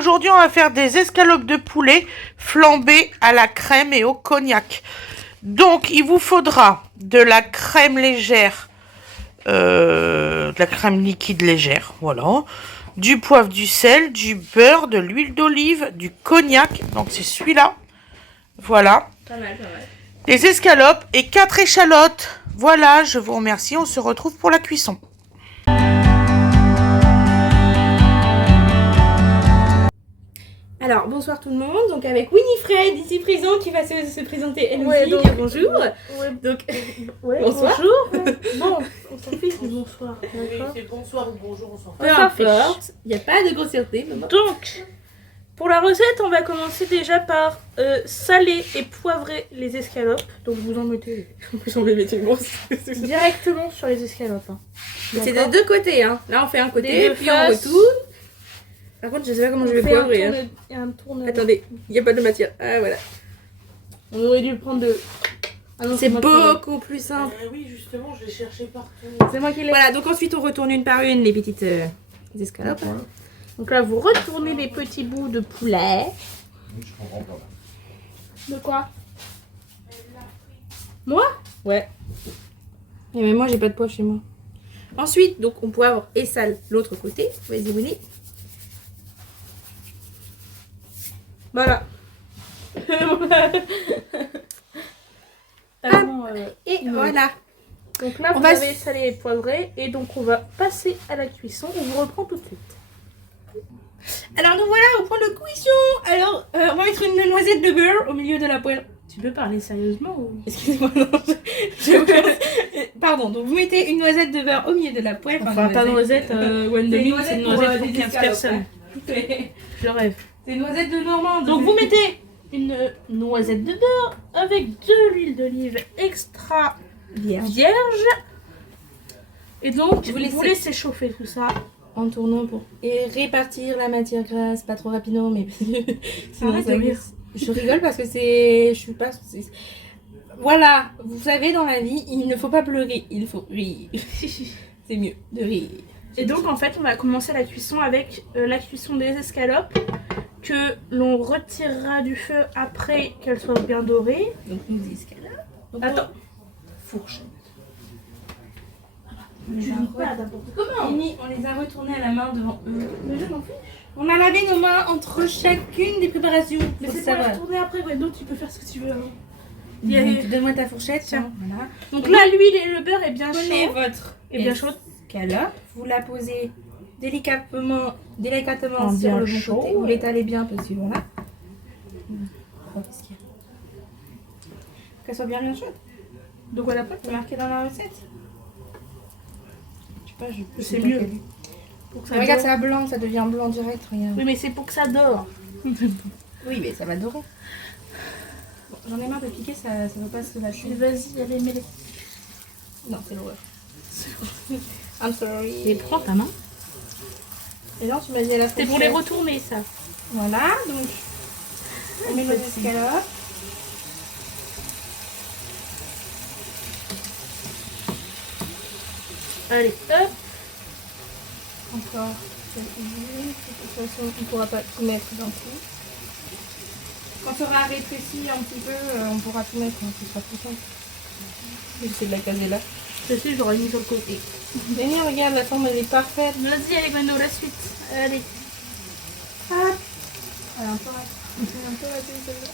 aujourd'hui on va faire des escalopes de poulet flambées à la crème et au cognac. Donc il vous faudra de la crème légère, de la crème liquide légère, voilà. Du poivre, du sel, du beurre, de l'huile d'olive, du cognac, donc c'est celui-là. Voilà. Pas mal, pas mal. Des escalopes et 4 échalotes. Voilà, je vous remercie, on se retrouve pour la cuisson. Alors, bonsoir tout le monde. Donc, avec Winifred, ici présent, qui va se présenter elle Ouais, aussi. donc- Dire bonjour. Ouais, Donc, ouais, bonsoir. bonjour. Bon, on s'en fiche du bonsoir. D'accord. C'est bonsoir ou bonjour, on s'en peu s'en fiche. importe. Il n'y a pas de grossièreté, maman. Donc, pour la recette, on va commencer déjà par saler et poivrer les escalopes. Donc, vous en mettez Vous en mettez une grosse. directement sur les escalopes. Hein. C'est D'accord. de deux côtés. Hein. Là, on fait un côté, Des deux puis faces. on retourne. Par contre, je sais pas comment je vais On fait un poivrer. Hein. tourne- et un tourne. Attendez, il n'y a pas de matière. Ah, voilà. On aurait dû prendre de. Ah non, C'est moi qui l'ai. beaucoup plus simple. oui, justement, je l'ai cherché partout. C'est moi qui l'ai. Voilà, donc ensuite, on retourne une par une les petites escalopes. Voilà. Donc là, vous retournez les petits bouts de poulet. Je comprends pas. De quoi? Ouais. Et mais moi, j'ai pas de poivre chez moi. Ensuite, donc, on poivre et sale l'autre côté. Vas-y, Winnie. Voilà. Tellement, Et Oui. voilà. Donc là, On vous va avez salé et poivré. Et donc, on va passer à la cuisson. On vous reprend tout de suite. Alors, donc voilà, on prend le cuisson. Alors, on va mettre une noisette de beurre au milieu de la poêle. Tu peux parler sérieusement ou... Excusez-moi, non. Pardon, donc vous mettez une noisette de beurre au milieu de la poêle. Enfin, pas de noisette, Wendelin, c'est une noisette pour des 15 escalopes, personnes. hein. C'est Je rêve. une noisette de Normande. Donc, vous mettez une noisette de beurre avec de l'huile d'olive extra vierge. Et donc, Vous vous laissez- laissez chauffer tout ça. En tournant pour et répartir la matière grasse, pas trop rapidement, mais sinon Arrête ça de rire. glisse. Je rigole parce que je suis pas. Voilà, vous savez, dans la vie, il ne faut pas pleurer, il faut rire. C'est mieux de rire. Et donc, en fait, on va commencer la cuisson avec la cuisson des escalopes que l'on retirera du feu après qu'elles soient bien dorées. Donc nous escalopes. Donc, Attends. fourchette. Tu dis pas n'importe comment. Mimi, on les a retournés à la main devant eux. Mais je m'en fiche. On a lavé nos mains entre chacune des préparations. Mais Faut c'est pour savoir. la retourner après, ouais, donc tu peux faire ce que tu veux. Hein. Donc, donne-moi ta fourchette. Tiens. Voilà. Donc là, l'huile et le beurre est bien Prenez chaud. votre Et bien chaud. escalope, vous la posez délicatement En sur bien le bon chaud, côté. Vous ouais. l'étalez bien parce que voilà. Qu'est-ce qu'il y a? Qu'elle soit bien chaude. Donc voilà, C'est marqué dans la recette. Je sais pas, C'est mieux. Pour que ça Regarde, dore. ça blanc, ça devient blanc direct. Regarde. Oui, mais c'est pour que ça dort. Oui, mais ça va dorer. Bon, j'en ai marre de piquer, ça ne veut pas se lâcher. Vas-y, allez, mets-les. Non, c'est l'horreur. I'm sorry. Et prends ta main. Et non, tu m'as dit à la C'est pour les retourner, ça. Voilà, donc on met nos escalopes. Allez, hop. Encore quelques huiles. De toute façon, on ne pourra pas tout mettre d'un coup. Quand ça aura rétréci un petit peu, on pourra tout mettre, hein, ce sera plus simple. J'essaie de la caser là. Ceci, j'aurais mis sur le côté. Daniel, regarde, la forme elle est parfaite. Vas-y, allez, Mano, la suite. Allez. Hop. Elle est un peu ratée, celle-là.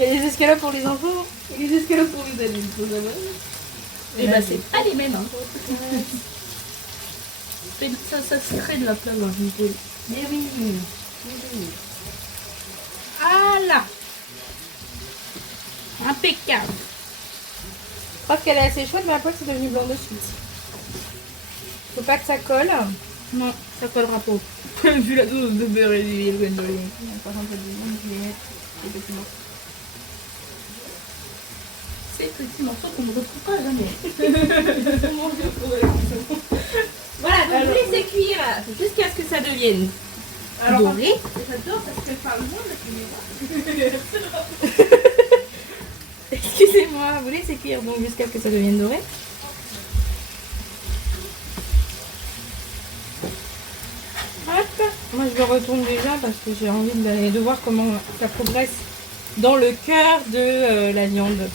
Il y a des escalopes pour les enfants et des escalopes pour les adultes, faut savoir. Et bah, c'est pas les mêmes. Hein. Ça se crée de la place dans une poêle. Mais oui. Voilà. Impeccable. Je crois qu'elle est assez chaude, mais après c'est devenu blanc de suite. Faut pas que ça colle. Non, ça collera pas. Vu la dose de beurre et d'huile, Gwendoline. Par contre, je vais mettre des petits morceaux. Ces petits morceaux qu'on ne retrouvera jamais. Voilà, donc Alors- vous laissez cuire jusqu'à ce que ça devienne doré. J'adore parce qu'elle parle moins, mais Excusez-moi, vous laissez cuire donc jusqu'à ce que ça devienne doré. Hop, Moi je le retourne déjà parce que j'ai envie de voir comment ça progresse dans le cœur de la viande.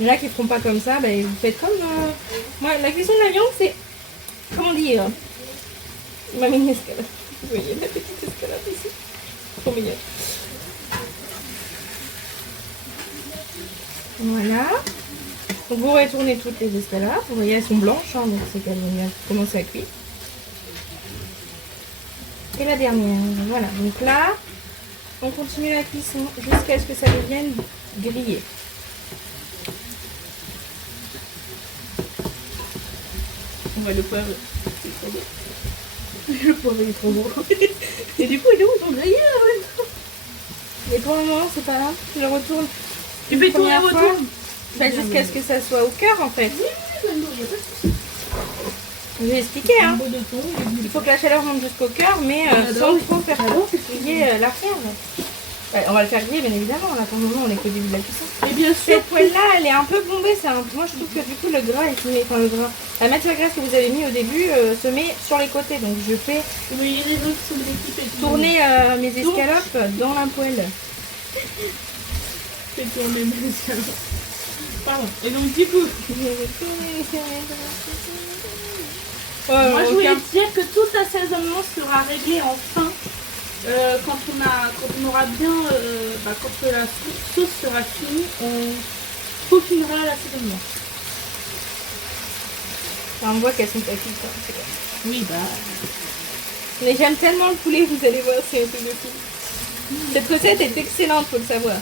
Il y en a qui feront pas comme ça, ben, vous faites comme... Moi, la cuisson de la viande, c'est... Comment dire? Ma mini escalade. Vous voyez la petite escalade ici? Trop mignonne. Voilà. Donc vous retournez toutes les escalades. Vous voyez, elles sont blanches, hein, donc c'est qu'elles vont bien commencer à cuire. Et la dernière, voilà. Donc là, on continue la cuisson jusqu'à ce que ça devienne grillé. On voit le poivre, c'est trop beau. Le poivre il est trop beau. Et du coup, il est où ton grillé là maintenant? Et pour le moment, c'est pas grave, je le retourne. Tu fais tourner votre tour Bah, jusqu'à ce que ça soit au cœur en fait. Je vais expliquer, hein. Il faut que la chaleur monte jusqu'au cœur, mais sans trop faire griller l'arrière. On va le faire griller bien évidemment, là pour le moment on est qu'au début de la cuisson. Et bien sûr, Cette poêle là elle est un peu bombée, moi je trouve que du coup le gras est fumé, enfin le gras. La matière grasse que vous avez mis au début se met sur les côtés, donc je fais tourner mes escalopes dans la poêle. c'est tourner mes escalopes. Pardon. Et donc du coup, moi je voulais dire que tout assaisonnement sera réglé en fin. Quand on aura bien, quand la sauce sera finie, on peaufinera l'assaisonnement. On voit qu'elles sont pas fines, c'est clair. Oui, bah. Mais j'aime tellement le poulet, vous allez voir, c'est un truc de fou. Cette recette est excellente, faut le savoir.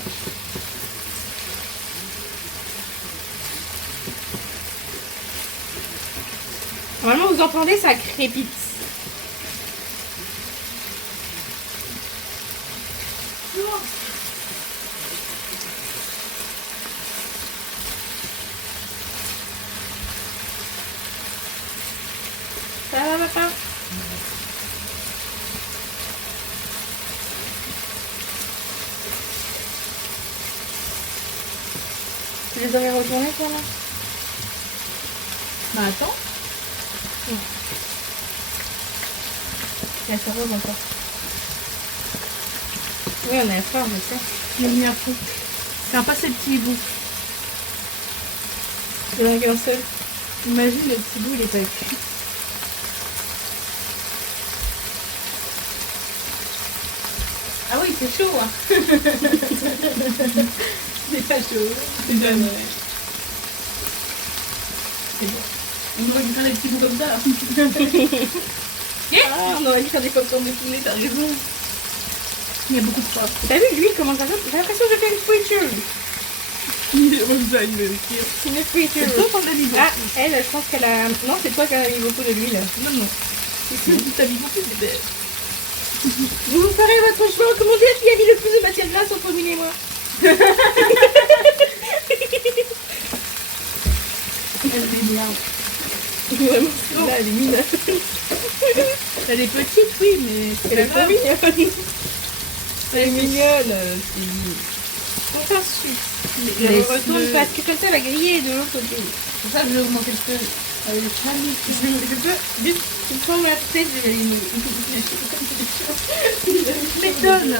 Normalement, vous entendez, ça crépite. Ça va, papa? Tu les aurais retournés, toi, là? Bah attends. Il y a ça rose encore. Oui, on a faim, je sais. J'ai mis un fond. C'est un pas ces petits bouts. Il n'y en a qu'un seul. Imagine le petit bout, il est pas cuit. Ah oui, c'est chaud, hein. C'est pas chaud. C'est bon, ouais. C'est bon. On aurait dû faire des petits bouts comme ça. Ah, on aurait dû faire des popcorn de poulet, t'as raison. Il y a beaucoup de poivre. T'as vu l'huile comment ça fait? J'ai l'impression que je fais une friture. Ça, il me le tire. C'est une friture. C'est toi qu'on a mis beaucoup. Ah, elle, je pense qu'elle a... Non, c'est toi qui as mis beaucoup de l'huile. Non, non. T'as mis beaucoup, mais... Vous vous ferez votre choix. Comment dire qui a mis le plus de matière grasse entre Mine et moi? Elle m'énerve. Vraiment, là, elle est mignonne. Elle est petite, oui, mais... Elle est pas mignonne. Elle est mignonne. On t'insulte. Je retourne parce que comme ça, la griller de l'autre côté. C'est ça que je vais augmenter le feu. Elle est magnifique. Je peux vite, tu prends ma tête, je vais l'allumer. M'étonne.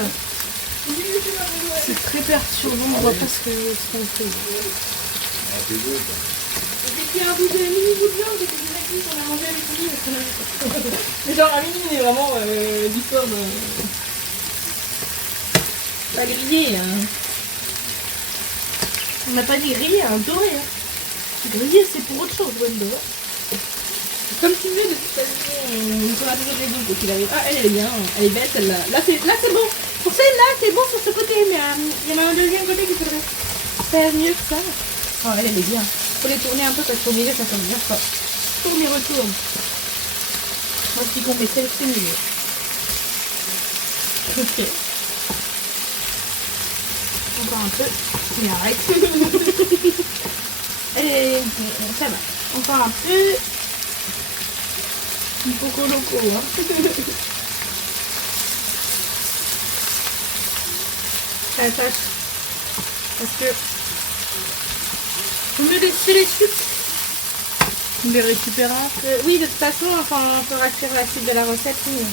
C'est très perturbant, on voit pas ce qu'on fait. J'ai pris un bout de mini bout de viande et que j'ai dit qu'on a mangé avec lui. Mais genre, un mini est vraiment difforme. Pas grillé, hein. On n'a pas dit grillé, hein, doré. Hein. Grillé, c'est pour autre chose, Wendo. Comme tu veux, de toute façon, on fera toujours les deux quoi qu'il arrive. Ah, elle est bien, elle est belle celle-là. Là, c'est bon. Pour celle-là, c'est bon sur ce côté, mais il y en a un deuxième côté qu'il faudrait faire mieux que ça. Oh, elle est bien. Faut les tourner un peu parce qu'au milieu, ça tombe bien fort. Tourne et retourne. Moi, je dis qu'on met celle-ci au milieu. Ok. Encore un peu. Mais arrête. Allez, ça va. Encore un peu. Un poco loco, hein. Ça attache. Parce que... On met les sucres. On les récupérera. Oui, de toute façon, quand on fera sur la suite de la recette, oui.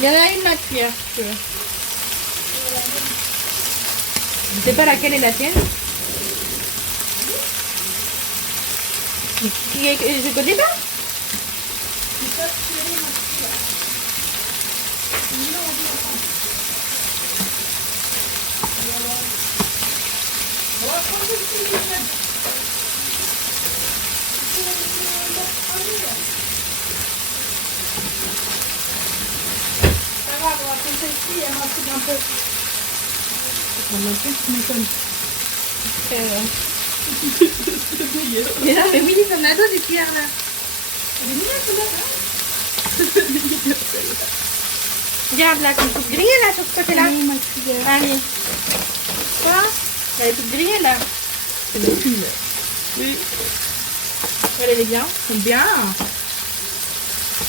Il y en a une la cuillère. Je sais pas laquelle est la tienne. Je connais pas. Pas grave, on va faire celle-ci et on va couper un peu. Mais là, mais oui, il y en a d'autres des cuillères là. Elle est mignonne celle-là. Regarde là, comme toute grillée là sur ce côté là. Oui, ma cuillère. Allez. Ça, elle est toute grillée là. C'est des fils. Oui. Elle est bien. C'est bien.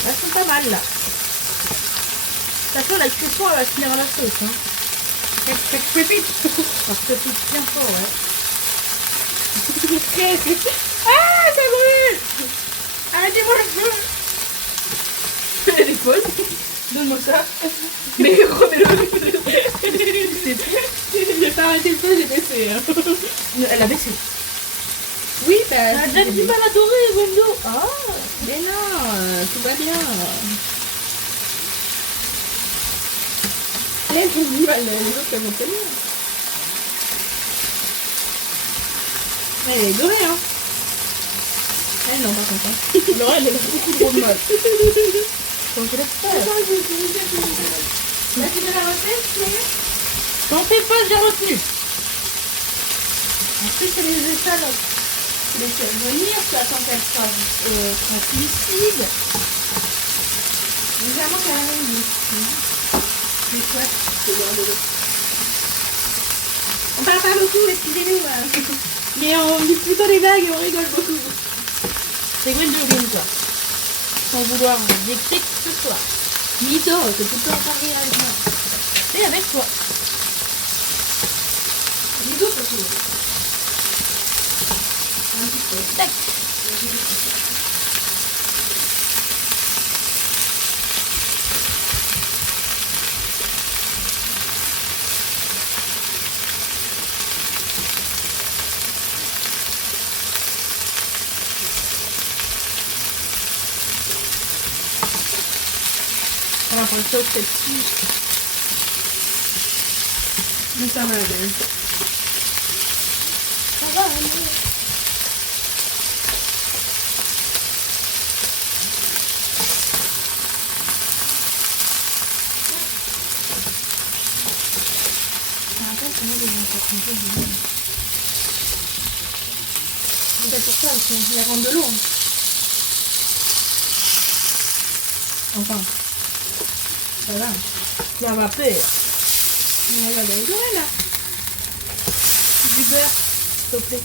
Elles sont pas mal là. De toute façon, la cuisson, elle va finir la sauce. Hein. Elle crépite. Ça crépite bien fort, ouais. Ah, ça brûle. Arrêtez-moi le feu. Elle est folle. Donne-moi ça. Mais remets-le. C'est tout. J'ai pas arrêté le feu, j'ai baissé. Hein. Elle a baissé. Oui, bah. Elle a déjà du mal à dorer, Wendo. Ah, mais non, tout va bien. Elle a du mal, les autres, elles vont très bien. Elle est dorée, hein. Elle, non, pas content. Non, elle a beaucoup trop de mal. Donc, je laisse pas. La suite de la recette, c'est... T'en fais pas, j'ai retenu. Ensuite, c'est les échalotes. Tu les fais venir, tu attends qu'elles soient translucides. Légèrement caramélisées. C'est chouette, c'est bien de l'eau. On parle pas beaucoup, excusez-nous. Mais on dit plutôt les blagues et on rigole beaucoup. C'est Gwen de Green, quoi. Sans vouloir décrire que ce soit. Mytho, c'est tout le temps parler avec moi. C'est avec toi. Mytho, ça fait. Un petit peu. Tac. On va prendre ça au petit. Mais ça va aller. Ça va, hein. C'est pour ça, il y a de l'eau. Enfin, ça va. Ça va faire. On va aller là. Du beurre, s'il te plaît.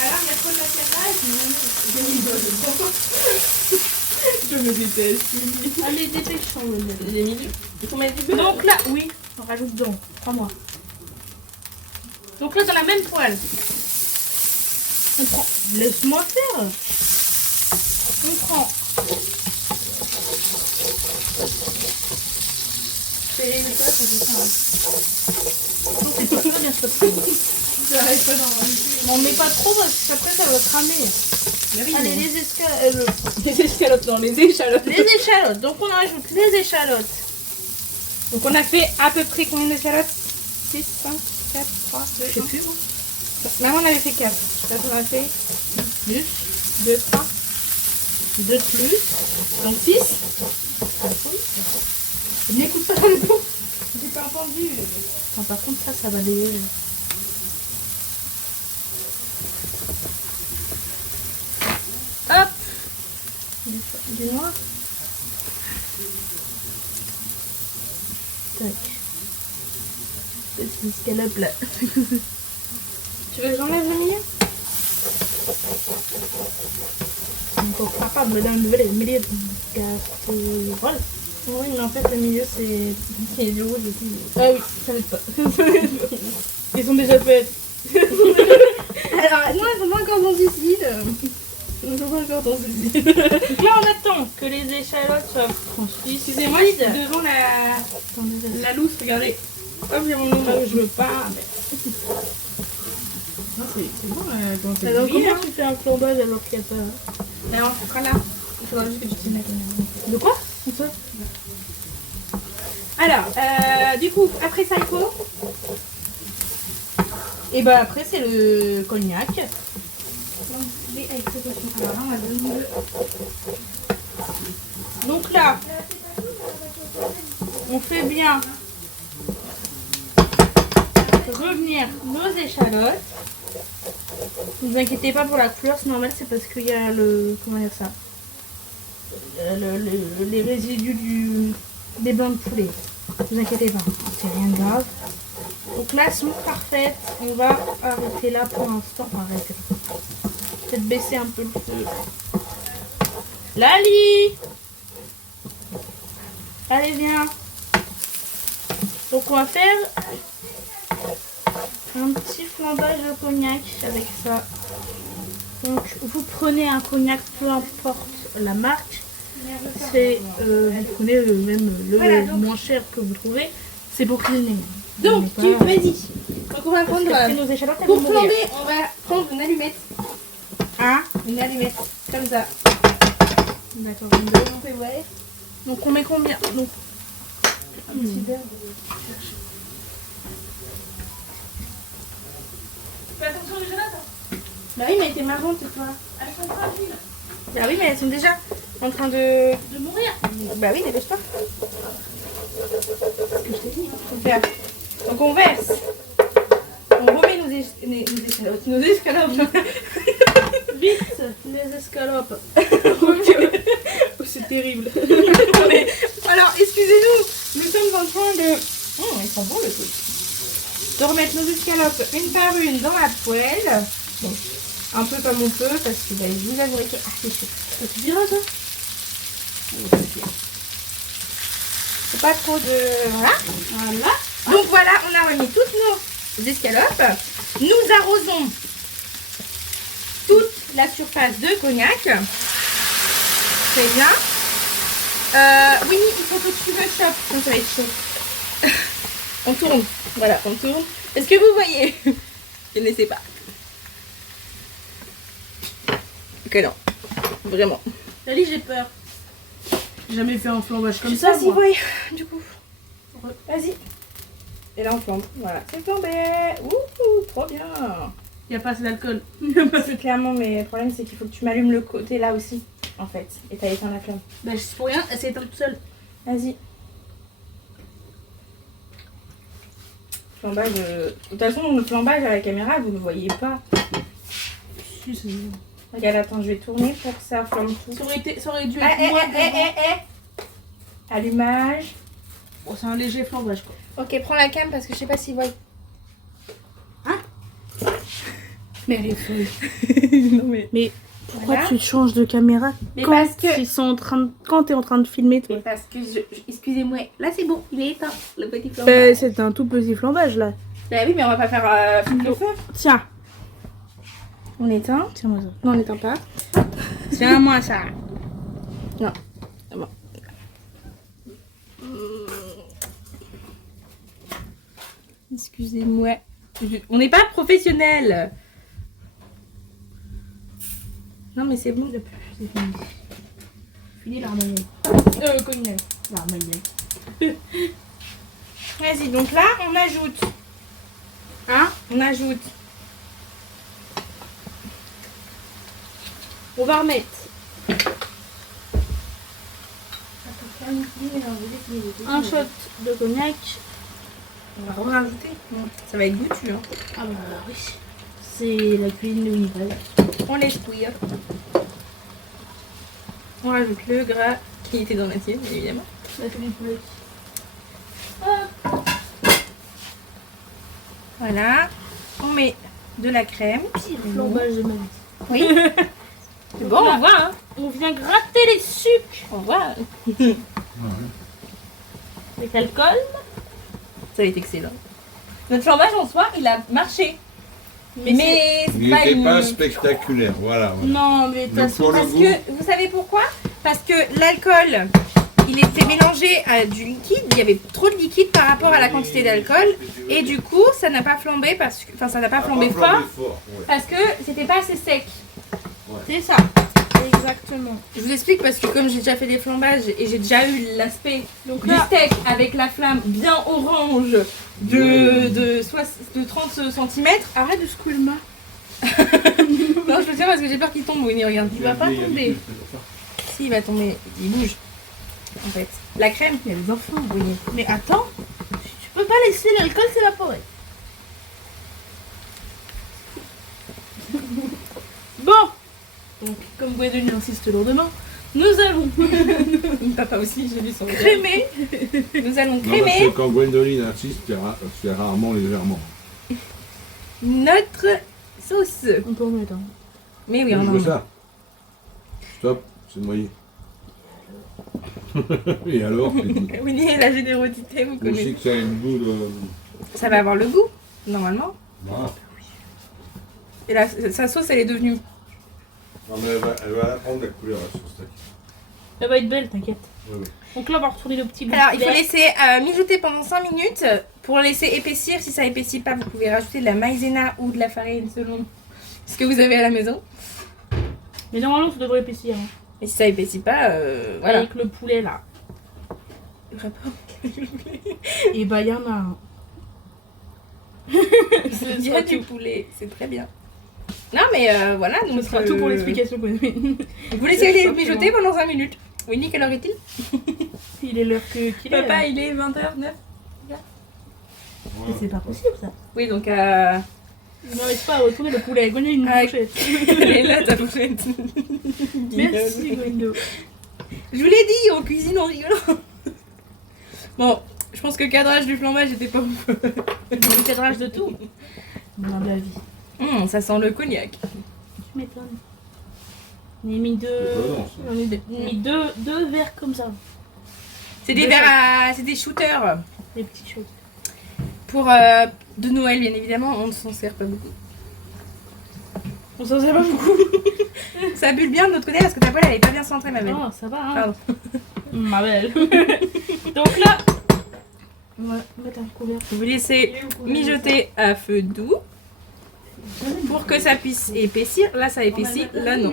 Alors, il y a trop de matière là et puis j'ai mis dedans. Je me déteste. Allez, dépêchons-le. J'ai mis du... Il faut mettre du beurre. Donc là, oui, on rajoute donc. Prends-moi. Donc là, dans la même poêle, on prend. Laisse-moi faire. On prend. C'est les étoiles, ça fait ça. Non, c'est pas bien sauté. J'arrête pas d'en rajouter. On met pas trop parce qu'après ça va cramer. Allez, les Les escalotes, non, les échalotes. les échalotes. Donc on rajoute les échalotes. Donc on a fait à peu près combien d'échalotes? 6, 5, 4, 3, 2, Je sais plus. Là on avait fait 4. Là on a fait Plus. 2, 3, 2 de plus. Donc 6. N'écoute pas le mot. J'ai pas entendu. Non, par contre ça va les... Hop. Du noir. Tac. Petite escalope là. Tu veux que j'enlève le milieu? Encore capable d'un nouvel milieu de casserole. Oui, mais en fait, le milieu, c'est du rouge aussi. Ah oui, ça m'aide pas. Ils sont déjà faits. Alors, non, ils sont pas encore dans ce site. Ils sont pas encore dans ce site. Donc là, on attend que les échalotes soient franchies. Excusez-moi, devant la lousse, regardez. Hop, j'ai mon nom. Je veux pas. Mais... Non, c'est bon, comment c'est Alors, bouilli, comment hein. tu fais un flambage alors qu'il y a ça? Alors, on fera là. Il faudra juste que tu t'y mettes. De quoi? Ça Alors, du coup, après ça, il faut. Et bah après, c'est le cognac. Mais avec précaution. Alors là, on va donner le. Donc là, on fait bien revenir nos échalotes. Ne vous inquiétez pas pour la couleur, c'est normal, c'est parce qu'il y a le... Comment dire ça, les résidus des blancs de poulet. Ne vous inquiétez pas, c'est rien de grave. Donc là, sont parfaites. On va arrêter là pour l'instant. Arrêtez. Peut-être baisser un peu le feu. Lali! Allez, viens. Donc on va faire un petit flambage de cognac avec ça. Donc vous prenez un cognac, peu importe la marque. C'est vous prenez même le Voilà, donc. moins cher que vous trouvez. C'est pour cuisiner. Donc, tu vas-y. Donc, on va Parce prendre. qu'après nos échalotes, elles Pour vont mourir. flamber, on va prendre une allumette. Hein? Une allumette. Comme ça. D'accord. On fait ouais. Donc on met combien? Donc Un petit verre. fais attention aux échalotes. Bah oui, mais elle était marrante, toi. Elles sont fragiles Bah oui, mais elles sont déjà en train de. de mourir. Bah oui, dépêche-toi. C'est ce que je t'ai dit. Faut faire. Donc on verse. On remet nos échalotes. Nos escalopes. Vite les escalopes. Oh, c'est terrible. Alors, excusez-nous, nous sommes en train de. Oh, ils sont bons le truc. De remettre nos escalopes une par une dans la poêle. Bon, un peu comme on peut, parce que bah, je vous avouerai que. Ah, c'est chaud. Ça suffira ça? C'est pas trop de. Voilà. Voilà. Donc voilà, on a remis toutes nos escalopes. Nous arrosons toute la surface de cognac. Très bien. Oui, il faut que tu me chopes. Sinon, ça va être chaud. On tourne. Voilà, on tourne. Est-ce que vous voyez? Je ne sais pas. Ok, non. Vraiment. Lali, j'ai peur. J'ai jamais fait un flambage comme Je sais ça. pas si vous moi. voyez. Du coup. Vas-y. Et là, on flambe. Voilà, c'est flambé. Ouh, trop bien. Il n'y a pas assez d'alcool. C'est clairement, mais le problème, c'est qu'il faut que tu m'allumes le côté là aussi, en fait. Et t'as éteint la flamme. Bah, je sais pour rien, elle s'est éteinte toute seule. Vas-y. Flambage. De toute façon, le flambage à la caméra, vous ne voyez pas. Si, c'est... Regarde, attends, je vais tourner pour que ça flambe tout. Ça aurait dû être Eh, moins devant. Allumage. Bon, c'est un léger flambage quoi. Ok, prends la cam parce que je sais pas s'ils voient. Hein? Mais elle est folle. Non, mais Pourquoi voilà. tu changes de caméra Mais quand parce que- ils sont en train de... quand t'es en train de filmer toi? Mais parce que excusez-moi, là c'est bon, il est éteint, le petit flambage. C'est un tout petit flambage là. Bah oui, mais on va pas faire le feu. Tiens. On éteint. Tiens-moi ça. Non, on n'éteint pas. Tiens-moi ça. Non. C'est bon. Excusez-moi. On n'est pas professionnel. Non, mais c'est bon. C'est fini. Fini l'armagnac. Cognac. L'armagnac. Vas-y, donc là, on ajoute. Hein? On ajoute. On va remettre. Un shot de cognac. On va rajouter. Ça va être goûtu. Hein. Ah bah oui. C'est la cuisine de Winnipeg. On laisse cuire. On rajoute le gras qui était dans l'assiette, évidemment. Ça fait du poulet. Hop. Voilà. On met de la crème. Pire flambage de ma vie. Oui. C'est bon, on voit, hein. On vient gratter les sucres On voit. avec l'alcool. Ça va être excellent. Notre flambage en soi, il a marché. Mais Il c'est n'était pas une... spectaculaire, voilà. Non, mais de toute Mais façon, pour le Parce goût. que, vous savez pourquoi? Parce que l'alcool, il était mélangé à du liquide. Il y avait trop de liquide par rapport à la quantité d'alcool. Et du coup, ça n'a pas flambé parce que... Enfin, ça n'a pas flambé fort. Ouais. Parce que c'était pas assez sec. c'est ça. Exactement. Je vous explique parce que comme j'ai déjà fait des flambages et j'ai déjà eu l'aspect Donc du là, steak avec la flamme bien orange de 30 cm. arrête de secouer le mât. Non, je le tiens parce que j'ai peur qu'il tombe, Winnie, regarde. Il va pas tomber. Si, il va tomber, il bouge. En fait. La crème, il y a des enfants, Winnie. Mais attends, tu peux pas laisser l'alcool s'évaporer. Bon, donc comme Gwendoline insiste lourdement, nous allons Papa aussi, j'ai lu son regard. crémer. Nous allons Non, parce crémer que quand Gwendoline insiste, c'est rarement légèrement. notre sauce. On peut en mettre un. Mais oui, Je on en veux met. ça. Stop, c'est noyé. Et alors, tu dis Winnie et la générosité, vous aussi connaissez. que ça a une goût de... Ça va avoir le goût, normalement. Ah. Et sa sauce, elle est devenue... Non mais elle va la prendre la couleur là, sur ce steak. Elle va être belle, t'inquiète. Ouais, ouais. Donc là, on va retourner le petit bout. Alors, il faut d'air. laisser mijoter pendant 5 minutes. Pour laisser épaissir, si ça épaissit pas, vous pouvez rajouter de la maïzena ou de la farine selon ce que vous avez à la maison. Mais normalement, ça devrait épaissir. Hein. Et si ça épaissit pas, voilà. Avec le poulet là. Et bah, il y en a un. Il y a du poulet, c'est très bien. Non mais voilà, donc Ce sera tout pour l'explication. Vous laissez les mijoter pendant 5 minutes. Winnie, quelle heure est-il? Il est l'heure qu'il est. Papa, il est 20h09. Mais c'est pas possible ça. Oui, donc Je n'arrive pas à retourner le poulet. Gwendoline, une Ah, fourchette. elle est là ta fourchette. Merci Gwendo. Je vous l'ai dit, on cuisine en rigolant. Bon, je pense que le cadrage du flambage était pas ouf. Le cadrage de tout. Mon avis. Ça sent le cognac. Tu m'étonnes. On a mis deux verres comme ça. C'est des verres à... C'est des shooters. Des petites choses. Pour de Noël, bien évidemment, on ne s'en sert pas beaucoup. On s'en sert pas beaucoup. Ça bulle bien de l'autre côté parce que ta poêle elle est pas bien centrée, ma belle. Ah, ça va, hein. Pardon. Ma belle. Donc là, on va mettre un couvercle. Vous laissez mijoter à feu doux pour que ça puisse épaissir. Là, ça épaissit. Là, non.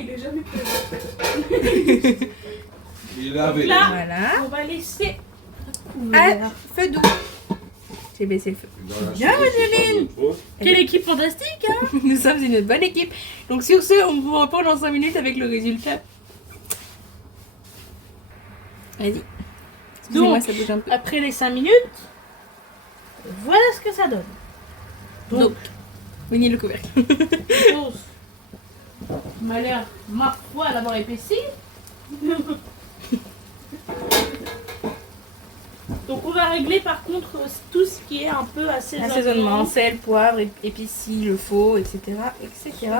Il avait... Là. Voilà. On va laisser À feu doux. J'ai baissé le feu. Bien, Gwendoline. Quelle équipe fantastique, hein. Nous sommes une bonne équipe. Donc sur ce, on vous reprend dans 5 minutes avec le résultat. Vas-y. Excusez-moi, Donc, ça bouge un peu. après les 5 minutes, voilà ce que ça donne. Donc, Winnie le couvercle. La sauce m'a l'air, ma foi, d'avoir épaissi. Donc on va régler par contre tout ce qui est un peu Assaisonnement, sel, poivre, épices, le faux, etc., etc.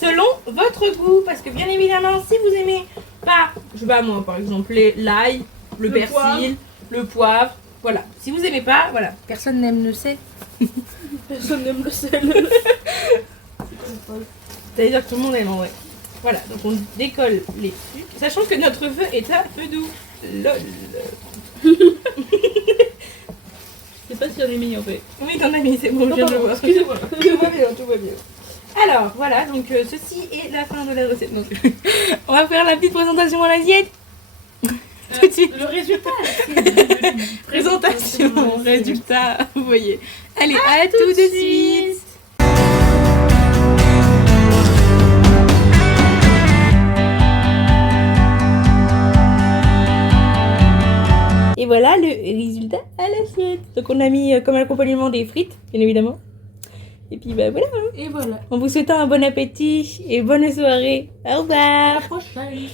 Selon votre goût, parce que bien évidemment, si vous aimez pas, je sais pas moi, par exemple, l'ail, le persil, poivre. le poivre, voilà. Si vous aimez pas, voilà. Personne n'aime le sel. Personne n'aime le sel. C'est-à-dire que tout le monde aime en vrai. Voilà, donc on décolle les sucres, sachant que notre feu est à feu doux. Lol. Je sais pas si on est mis en fait. Oui, t'en as mis, c'est bon, je viens de le voir. Excusez-moi. Tout va bien, tout va bien. Alors, voilà, donc ceci est la fin de la recette. Donc, on va faire la petite présentation à l'assiette. Tout de suite. Le résultat. Présentation, résultat, vous voyez. Allez, à tout de suite. Et voilà le résultat à l'assiette. Donc on a mis comme accompagnement des frites, bien évidemment. Et puis bah voilà. Et voilà. En vous souhaitant un bon appétit et bonne soirée. Au revoir. À la prochaine.